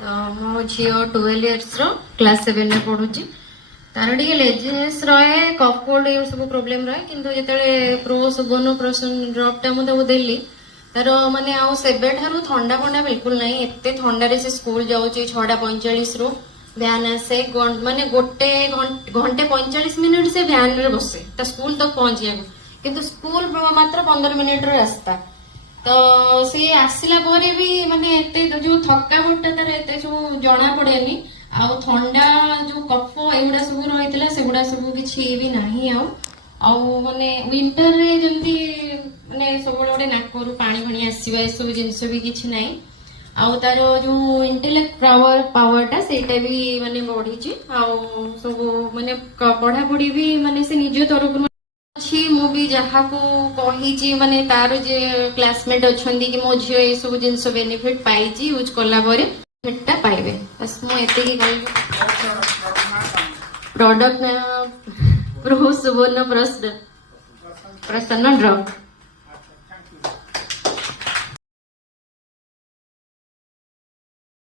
मो झी 12 years class 7 में पढ़ुची तार टे लेजीनेस रहे कफ कोल्ड ये सब प्रॉब्लम रहे किंतु जिते प्रो सुबर्ण प्रोसन ड्रॉप टा मुझे देली तार माने आउ सेबे ठारू ठंडा फंडा बिल्कुल नहीं एते ठंडा से स्कूल जाऊँगी 6:45 रु भ्यान आसे माने गोटे घंटे 45 मिनिट से भ्यान रे बसे ता स्कूल तक पहुंचे किंतु स्कूल मात्र 15 मिनिट रास्ता तो सी आसला परे भी माने एते जो थका बोटा तार एते सब जना पड़ेनी आउ ठंडा जो कफ एगुड़ा सब रही सेगुड़ा सब किसी भी नहीं आउ माने विंटर रे जल्दी माने सब गोटे नाकरू पानी फाणी आसवा ए सब जिनस भी किसी नहीं आउ तार जो इंटेलेक्ट पावरटा सेटा भी माने बढ़ी आउ सब माने पढ़ा पढ़ी भी माने से निज तरफ अच्छी मु भी जहाँ को कही माने तार जे क्लासमेट अच्छा कि मो झील ये सब जिन बेनिफिट पाई यूज कला बेनिफिटा पाइबे बस मुझे प्रोडक्ट प्रो सुवर्ण प्रसन्न ड्रॉप।